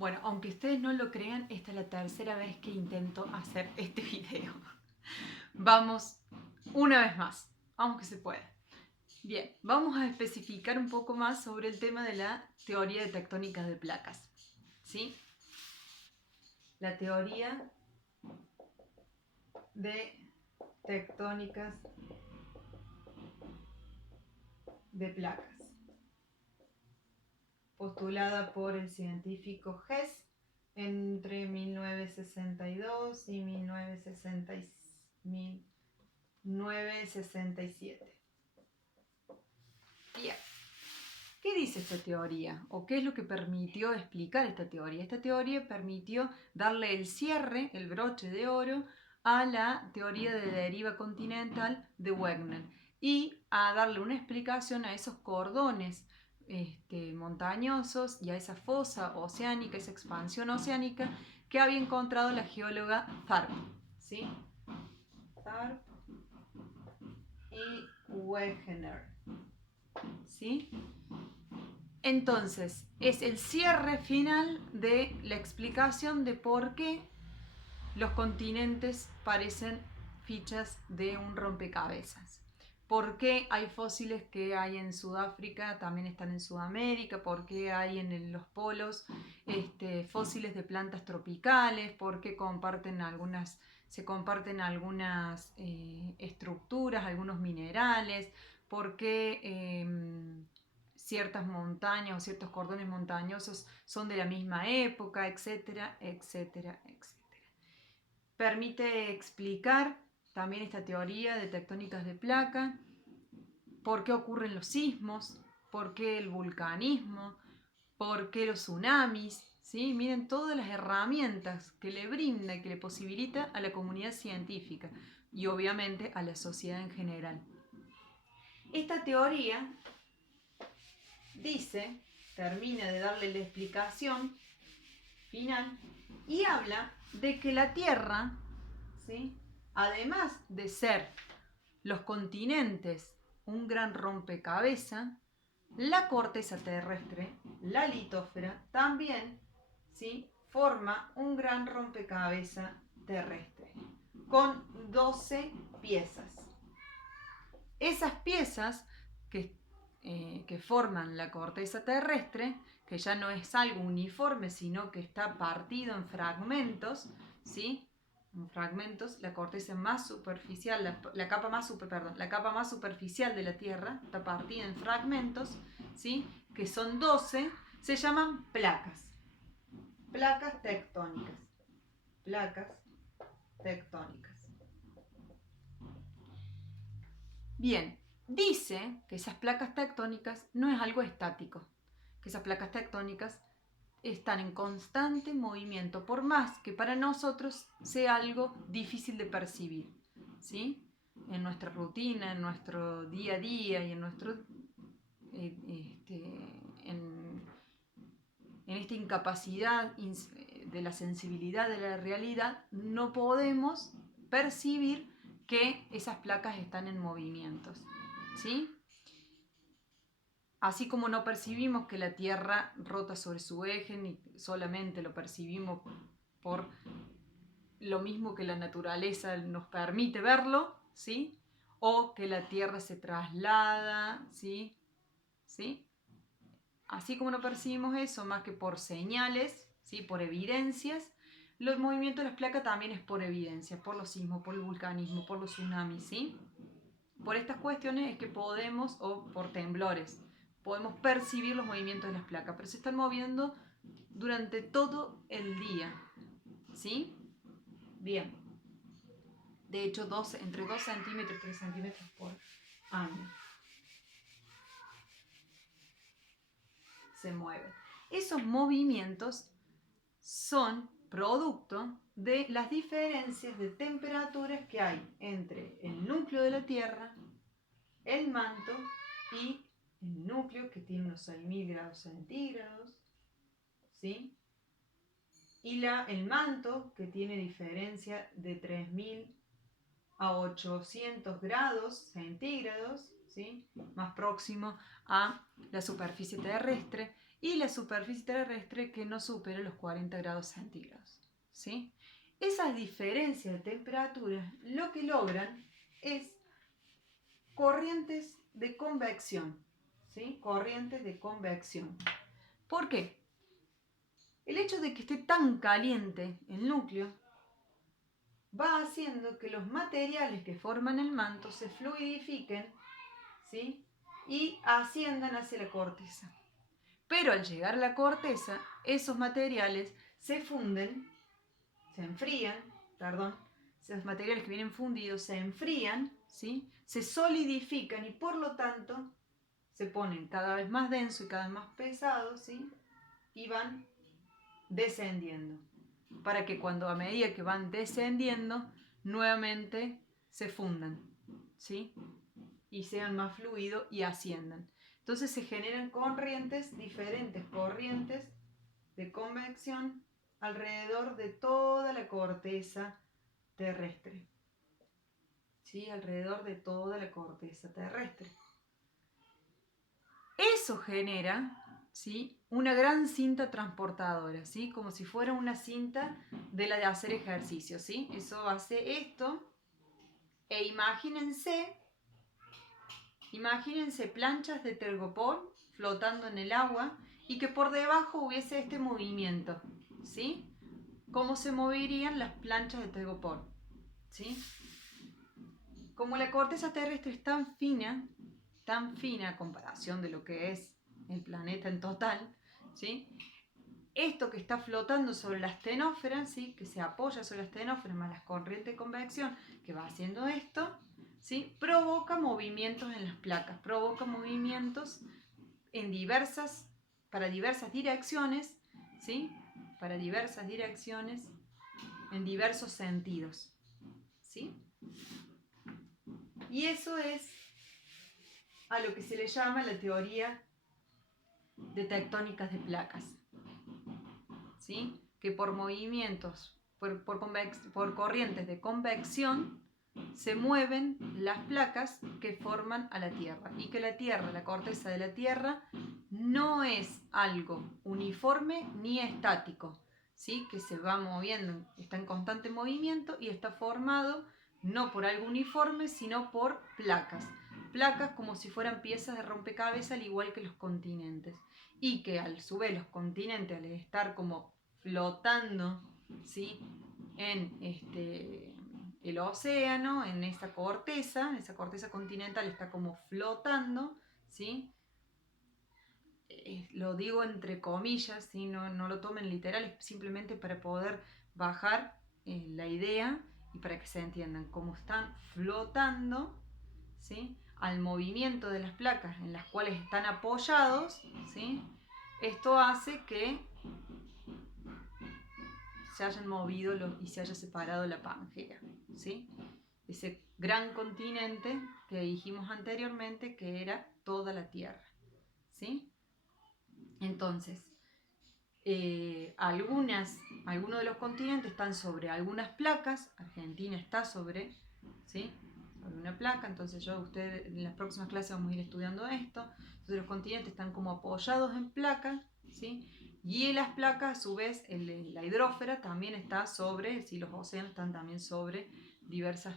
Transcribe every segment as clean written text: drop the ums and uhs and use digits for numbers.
Bueno, aunque ustedes no lo crean, esta es la tercera vez que intento hacer este video. Vamos una vez más, vamos que se puede. Bien, vamos a especificar un poco más sobre el tema de la teoría de tectónicas de placas. ¿Sí? La teoría de tectónicas de placas, postulada por el científico Hess entre 1962 y 1967. Bien. ¿Qué dice esta teoría? ¿O qué es lo que permitió explicar esta teoría? Esta teoría permitió darle el cierre, el broche de oro, a la teoría de deriva continental de Wegener y a darle una explicación a esos cordones montañosos y a esa fosa oceánica, esa expansión oceánica que había encontrado la geóloga Tharp. ¿Sí? Tharp y Wegener. ¿Sí? Entonces, es el cierre final de la explicación de por qué los continentes parecen fichas de un rompecabezas. ¿Por qué hay fósiles que hay en Sudáfrica, también están en Sudamérica? ¿Por qué hay en los polos fósiles de plantas tropicales? ¿Por qué se comparten algunas estructuras, algunos minerales? ¿Por qué ciertas montañas o ciertos cordones montañosos son de la misma época, etcétera, etcétera, etcétera? Permite explicar también esta teoría de tectónicas de placa, por qué ocurren los sismos, por qué el vulcanismo, por qué los tsunamis. ¿Sí? Miren todas las herramientas que le brinda y que le posibilita a la comunidad científica y obviamente a la sociedad en general. Esta teoría dice, termina de darle la explicación final y habla de que la Tierra, ¿sí?, además de ser los continentes un gran rompecabezas, la corteza terrestre, la litósfera, también, ¿sí?, forma un gran rompecabezas terrestre con 12 piezas. Esas piezas que forman la corteza terrestre, que ya no es algo uniforme, sino que está partido en fragmentos, ¿sí? En fragmentos, la corteza más superficial, la capa más superficial de la Tierra está partida en fragmentos, ¿sí?, que son 12, se llaman placas. Placas tectónicas. Placas tectónicas. Bien, dice que esas placas tectónicas no es algo estático, que esas placas tectónicas están en constante movimiento, por más que para nosotros sea algo difícil de percibir, ¿sí? En nuestra rutina, en nuestro día a día y en esta incapacidad de la sensibilidad de la realidad, no podemos percibir que esas placas están en movimientos, ¿sí? Así como no percibimos que la Tierra rota sobre su eje, ni solamente lo percibimos por lo mismo que la naturaleza nos permite verlo, ¿sí?, o que la Tierra se traslada, ¿sí? ¿Sí? Así como no percibimos eso más que por señales, ¿sí?, por evidencias, los movimientos de las placas también es por evidencias, por los sismos, por el vulcanismo, por los tsunamis, ¿sí? Por estas cuestiones es que podemos, o por temblores, podemos percibir los movimientos de las placas, pero se están moviendo durante todo el día, ¿sí? Bien. De hecho, entre 2 centímetros y 3 centímetros por año se mueven. Esos movimientos son producto de las diferencias de temperaturas que hay entre el núcleo de la Tierra, el manto y el núcleo, que tiene unos 6.000 grados centígrados, ¿sí?, y el manto, que tiene diferencia de 3.000 a 800 grados centígrados, ¿sí?, más próximo a la superficie terrestre, y la superficie terrestre que no supere los 40 grados centígrados. ¿Sí? Esas diferencias de temperatura lo que logran es corrientes de convección. ¿Sí? Corrientes de convección. ¿Por qué? El hecho de que esté tan caliente el núcleo va haciendo que los materiales que forman el manto se fluidifiquen, ¿sí? Y asciendan hacia la corteza. Pero al llegar a la corteza, esos materiales se funden, se enfrían, perdón, esos materiales que vienen fundidos se enfrían, ¿sí? Se solidifican y por lo tanto se ponen cada vez más densos y cada vez más pesados, ¿sí? Y van descendiendo, para que cuando a medida que van descendiendo, nuevamente se fundan, ¿sí? Y sean más fluidos y asciendan. Entonces se generan corrientes, diferentes corrientes de convección alrededor de toda la corteza terrestre, ¿sí? Alrededor de toda la corteza terrestre. Eso genera, ¿sí? Una gran cinta transportadora, ¿sí? Como si fuera una cinta de la de hacer ejercicio, ¿sí? Eso hace esto. E imagínense planchas de tergopol flotando en el agua y que por debajo hubiese este movimiento, ¿sí? ¿Cómo se moverían las planchas de tergopol? ¿Sí? Como la corteza terrestre es tan fina a comparación de lo que es el planeta en total, ¿sí? Esto que está flotando sobre la astenósfera, ¿sí? Que se apoya sobre la astenósfera más las corrientes de convección que va haciendo esto, ¿sí? Provoca movimientos en las placas, provoca movimientos para diversas direcciones, ¿sí? Para diversas direcciones, en diversos sentidos, ¿sí? Y eso es a lo que se le llama la teoría de tectónicas de placas, ¿sí? Que por movimientos, por corrientes de convección, se mueven las placas que forman a la Tierra. Y que la Tierra, la corteza de la Tierra, no es algo uniforme ni estático, ¿sí? Que se va moviendo, está en constante movimiento y está formado no por algo uniforme, sino por placas. Placas como si fueran piezas de rompecabezas, al igual que los continentes. Y que a su vez los continentes, al estar como flotando, ¿sí? En el océano, en esa corteza continental está como flotando, ¿sí? Lo digo entre comillas, ¿sí? No lo tomen literal, es simplemente para poder bajar la idea y para que se entiendan cómo están flotando, ¿sí? Al movimiento de las placas en las cuales están apoyados, ¿sí? Esto hace que se hayan movido y se haya separado la Pangea, ¿sí? Ese gran continente que dijimos anteriormente que era toda la Tierra, ¿sí? Entonces, algunos de los continentes están sobre algunas placas. Argentina está sobre, ¿sí? Sobre una placa. Entonces ustedes en las próximas clases vamos a ir estudiando esto. Entonces los continentes están como apoyados en placas, ¿sí? Y en las placas, a su vez, la hidrósfera también está sobre, ¿sí? Los océanos están también sobre diversos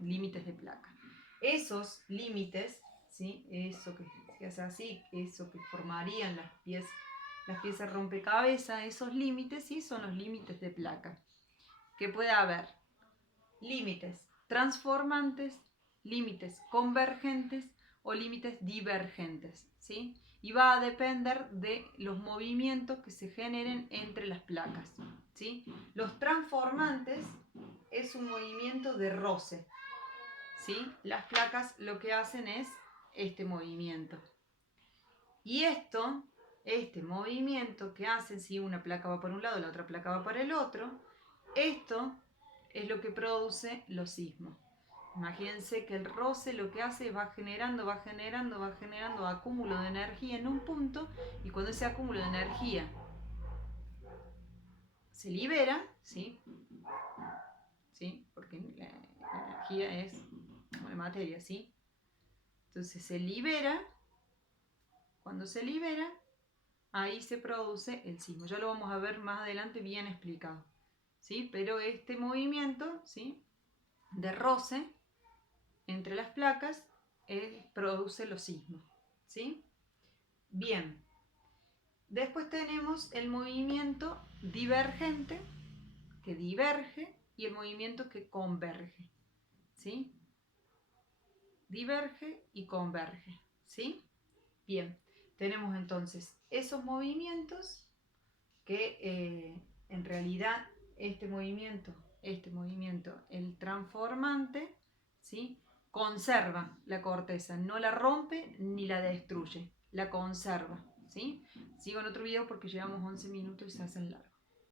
límites de placa. Esos límites, ¿sí? Eso que es así, eso que formarían las piezas rompecabezas, esos límites, ¿sí? Son los límites de placa. Que puede haber límites transformantes, límites convergentes o límites divergentes, ¿sí? Y va a depender de los movimientos que se generen entre las placas, ¿sí? Los transformantes es un movimiento de roce, ¿sí? Las placas lo que hacen es este movimiento. Y este movimiento que hacen, si una placa va por un lado, la otra placa va para el otro, esto es lo que produce los sismos. Imagínense que el roce lo que hace es va generando acúmulo de energía en un punto, y cuando ese acúmulo de energía se libera, ¿sí? ¿Sí? Porque la energía es como la materia, ¿sí? Entonces se libera, cuando se libera, ahí se produce el sismo. Ya lo vamos a ver más adelante bien explicado, ¿sí? Pero este movimiento, ¿sí?, de roce entre las placas produce los sismos, ¿sí? Bien. Después tenemos el movimiento divergente, que diverge, y el movimiento que converge, ¿sí? Diverge y converge, ¿sí? Bien, tenemos entonces esos movimientos que en realidad este movimiento, el transformante, ¿sí?, conserva la corteza, no la rompe ni la destruye, la conserva, ¿sí? Sigo en otro video porque llevamos 11 minutos y se hacen largos.